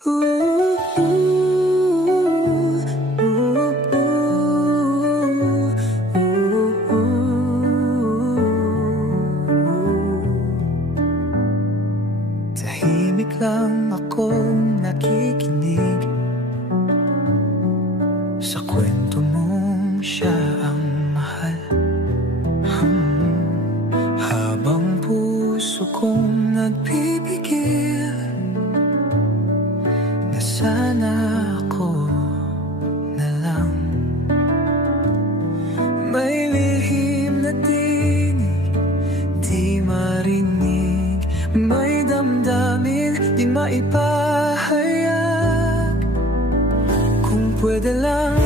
Tahimik lang akong nakikinig sa kwento mong siya ang mahal. Habang puso kong nagpipigil na sana ako na lang. May lihim na tinig di marinig, may damdamin di maipahayag. Kung pwede lang